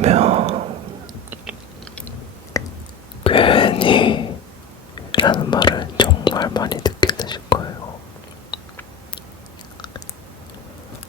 들으면 괜히 라는 말을 정말 많이 듣게 되실 거예요.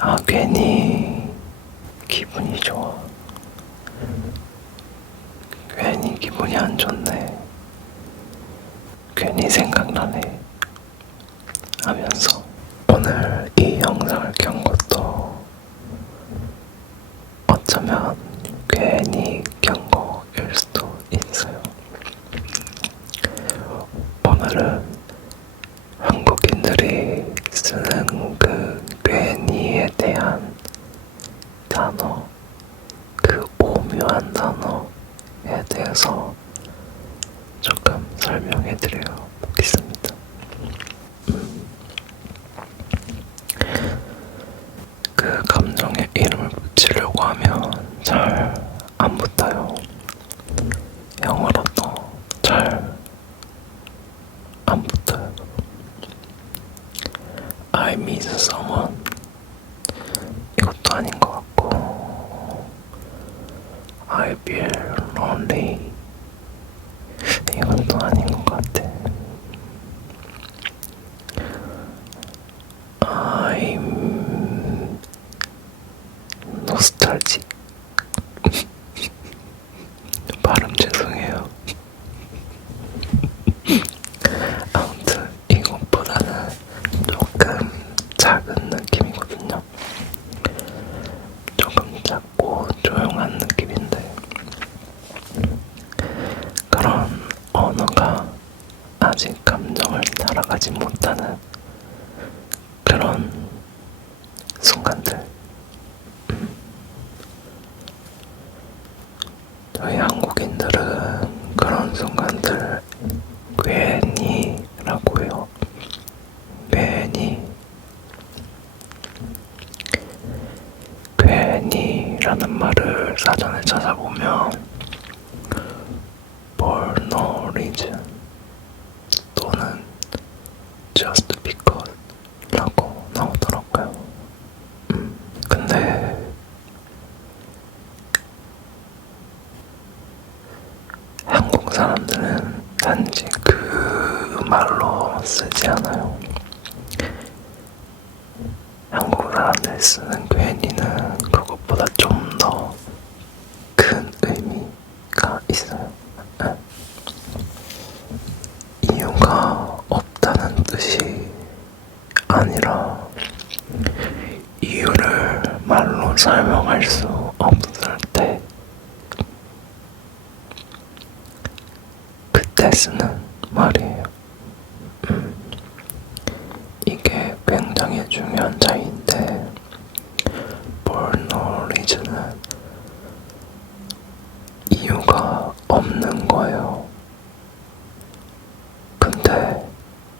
아, 괜히 기분이 좋아. 괜히 기분이 안 좋네. 괜히 생각나네. 하면서 오늘 이 영상을 켠 것도 어쩌면 괜히 켠 거일 수도 있어요. 오늘은 한국인들이 쓰는 그 괜히에 대한 단어, 그 오묘한 단어에 대해서 조금 설명해 드려 보겠습니다. 그 감정에 이름을 붙이려고 하면 잘 안 붙어요. 영어로도 잘 안 붙어요. I miss someone, 이것도 아닌 것 같고, I feel lonely, 이건 또 아닌 것 같아. I'm nostalgic. 발음 죄송해요. 아무튼 이것보다는 조금 작은 느낌이거든요. 조금 작고 조용한 느낌인데, 그런 언어가 아직 감정을 따라가지 못하는 그런 순간들. 저희 한국인들은 그런 순간들 괜히라고 해요. 괜히라는 말을 사전에 찾아보면 for no reason 또는 just because 라고 나오더라고요. 근데 한국 사람들은 단지 그 말로 쓰지 않아요. 한국 사람들이 쓰는 괜히는 그것보다 좀 더 큰 의미가 있어요. 이유가 없다는 뜻이 아니라 이유를 말로 설명할 수 없을 때 그때 쓰는 말이에요. 이게 굉장히 중요한 차이인데, for no reason은 이유가 없는 거예요. 근데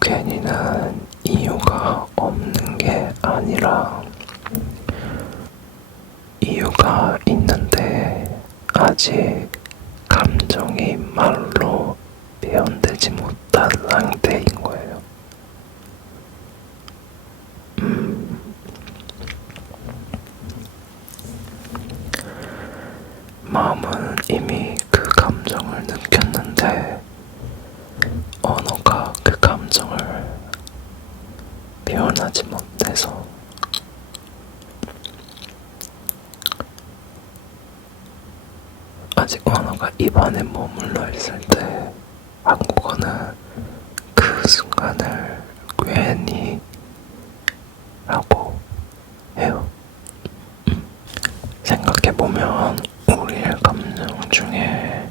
괜히는 이유가 없는 게 아니라 이유가 있는데 아직 감정이 말로 표현되지 못한 상태인 거예요. 마음은 이미 그 감정을 느꼈는데 언어가 그 감정을 표현하지 못해서 아직 언어가 입안에 머물러 있을 때 한국어는 그 순간을 괜히 라고 해요. 생각해보면 우리의 감정 중에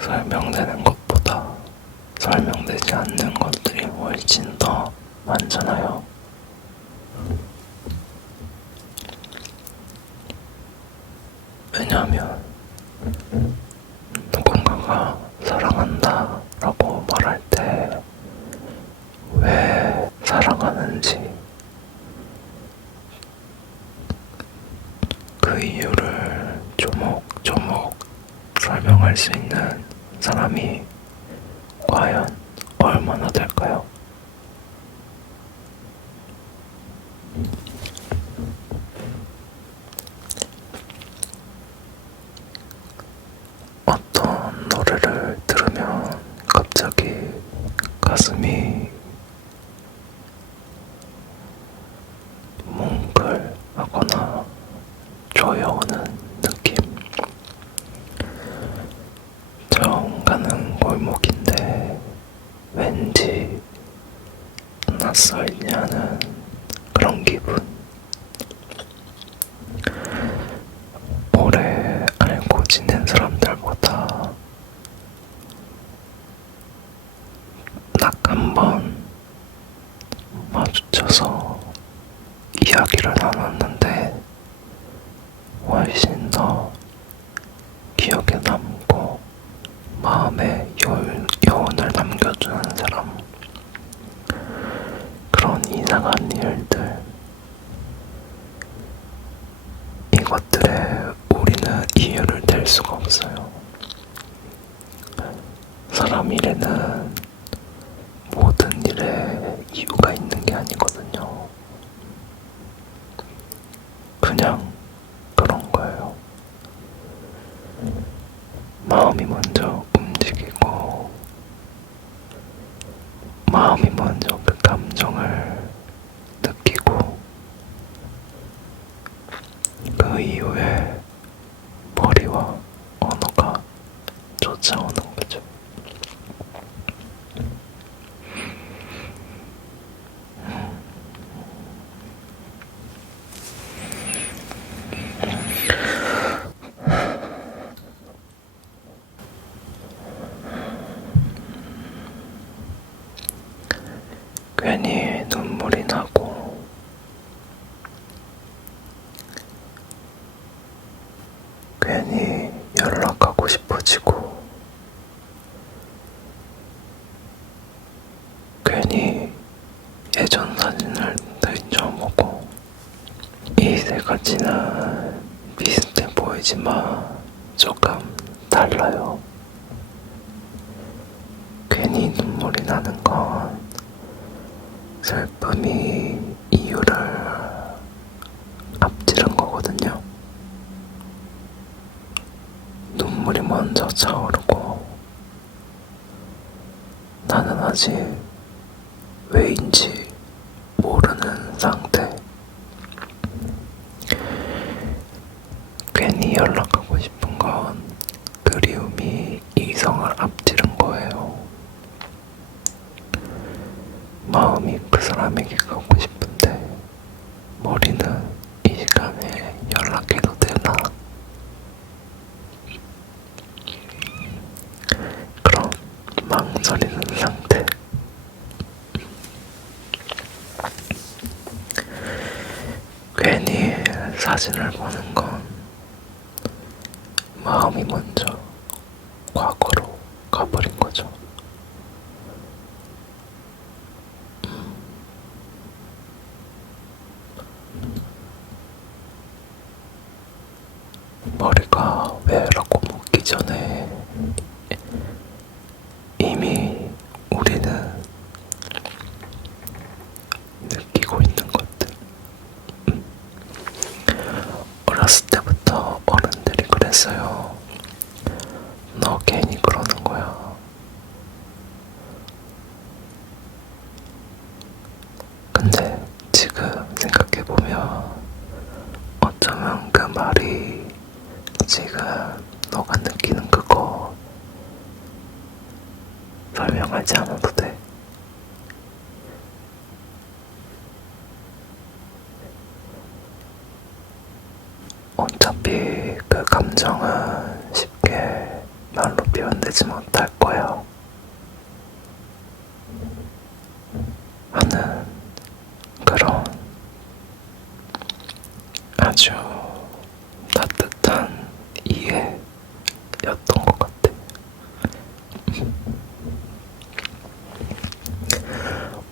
설명되는 것보다 설명되지 않는 것들이 훨씬 더 많잖아요. 왜냐하면 누군가가 사랑한다 라고 말할 때 왜 사랑하는지 그 이유를 조목조목 설명할 수 있는 사람이 과연 얼마나 될까요? 가슴이 뭉클하거나 조여오는 느낌. 처음 가는 골목인데 왠지 낯설지 않은 그런 기분. 오래 알고 지낸 사람들보다 딱 한 번 마주쳐서 이야기를 나눴는데 훨씬 더 기억에 남고 마음에 여운을 남겨주는 사람. 그런 이상한 일들. 이것들에 우리는 이유를 댈 수가 없어요. 사람 일에는 모든 일에 이유가 있는 게 아니거든요. 그냥 그런 거예요. 마음이 먼저 움직이고, 마음이 먼저 그 감정을 느끼고, 그 이후에 머리와 언어가 쫓아오는 거죠. 괜히 눈물이 나고, 괜히 연락하고 싶어지고, 괜히 예전 사진을 들춰보고. 이 세 가지는 비슷해 보이지만 조금 달라요. 괜히 눈물이 나는 건 슬픔이 이유를 앞지른 거거든요. 눈물이 먼저 차오르고 나는 아직 왜인지 모르는 상태. 괜히 연락하고 싶은 건 그리움이 이성을 앞지른 거예요. 마음이 그 사람에게 가고 싶은데 머리는 이 시간에 연락해도 되나? 그런 망설이는 상태. 괜히 사진을 보는 건 마음이 먼저 과거로 가버린 거죠. 머리가 왜라고 묻기 전에 이미 우리는 느끼고 있는 것들. 어렸을 때부터 어른들이 그랬어요. 너 괜히 그러는 거야. 근데 지금 생각해보면 어쩌면 그 말이 지금 너가 느끼는 그거 설명하지 않아도 돼. 어차피 그 감정은 쉽게 말로 표현되지 못할 거야 하는 그런 아주 따뜻한 이해였던 것 같아.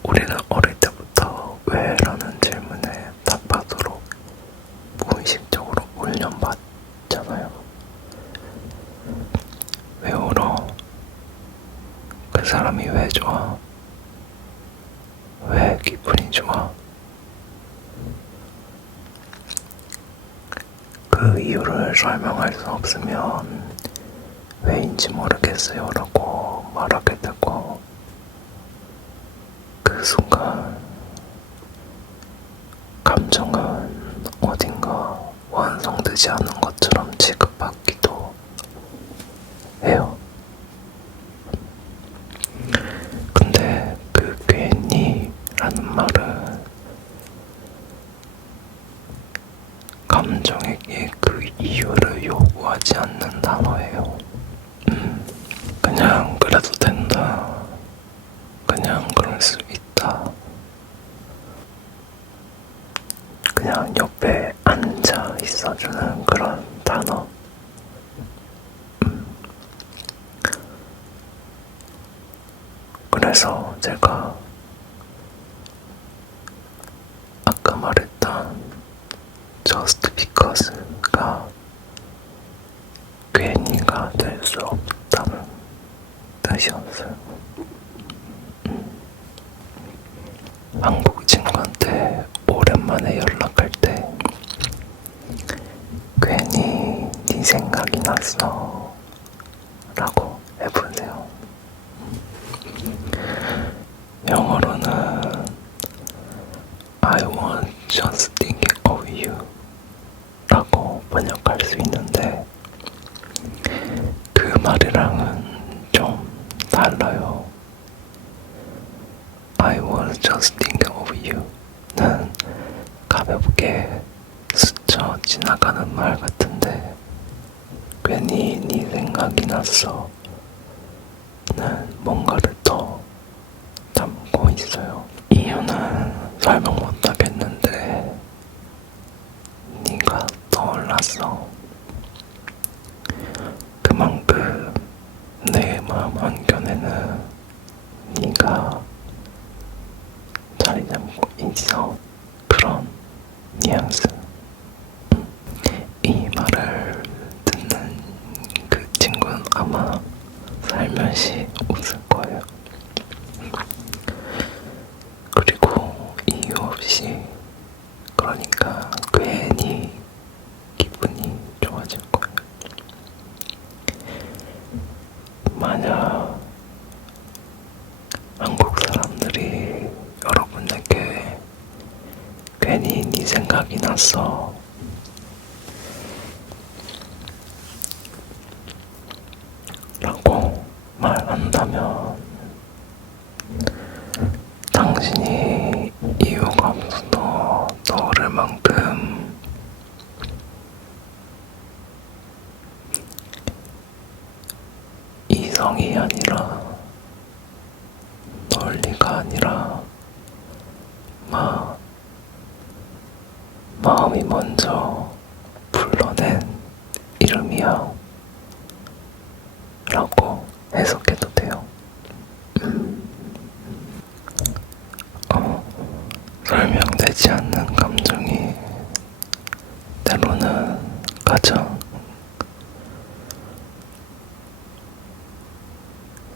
우리는 어릴 때부터 왜라는 질문에 답하도록 무의식적으로 훈련받잖아요. 왜 울어? 그 사람이 왜 좋아? 왜 기분이 좋아? 그 이유를 설명할 수 없으면 왜인지 모르겠어요 라고 말하게 되고, 순간 감정은 어딘가 완성되지 않은 것처럼 취급받기도 해요. 근데 그 괜히 라는 말은 감정에게 그 이유를 요구하지 않는 단어예요. 그냥 그래도 된다. 그냥 그럴 수 있다. 그냥 옆에 앉아 있어주는 그런 단어. 그래서 제가 아까 말했던 just because가 괜히가 될 수 없다는 뜻이었어요. 한국 친구한테 오랜만에 연락할 때 괜히 네 생각이 났어 라고 해보세요. 영어로는 I was just thinking of you 라고 번역할 수 있는데 그 말이랑은 좀 달라요. I was just thinking of you는 가볍게 스쳐 지나가는 말 같은데 괜히 네 생각이 났어 는 뭔가를 더 담고 있어요. 이유는 설명 못하겠는데 네가 떠올랐어. 그만큼 내 마음 한켠에는 네가 자리 잡고 있어. 그런 뉘앙스. 이 말을 듣는 그 친구는 아마 살며시 웃을 거예요. 그리고 이유 없이, 그러니까 괜히 기분이 좋아질 거예요. 만약 한국 사람들이 여러분에게 괜히 네 생각이 났어 라고 말한다면 당신이 이유가 없어도 떠오를 만큼 이성이 아니라 논리가 아니라 마음이 먼저 불러낸 이름이야 라고 해석해도 돼요. 설명되지 않는 감정이 때로는 가장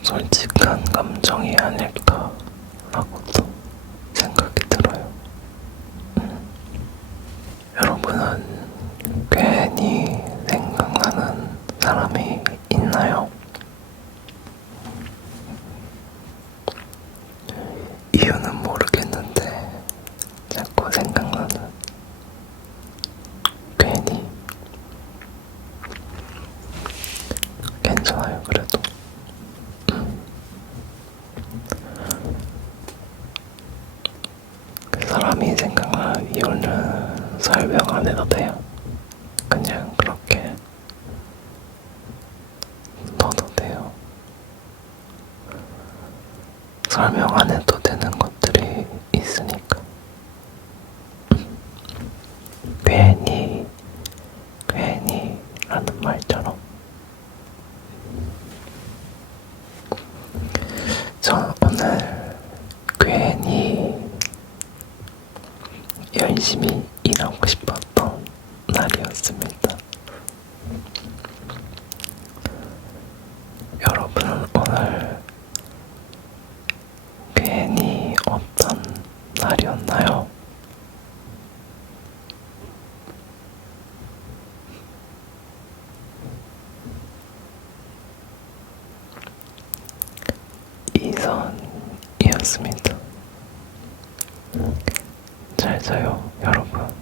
솔직한 감정이 아닐까라고도 생각이 들어요. 여러분은 괜히 생각나는 사람이 있나요? 이유는 모르겠는데 자꾸 생각나는 괜히. 괜찮아요. 그래도 그 사람이 생각나는 이유는 설명 안 해도 돼요. 그냥 그렇게 넣어도 돼요. 설명 안 해도 되는 것들이 있으니까. 괜히 라는 말처럼 전 오늘 괜히 열심히 일하고 싶었던 날이었습니다. 여러분은 오늘 괜히 어떤 날이었나요? 이선이었습니다. 잘 자요, 여러분.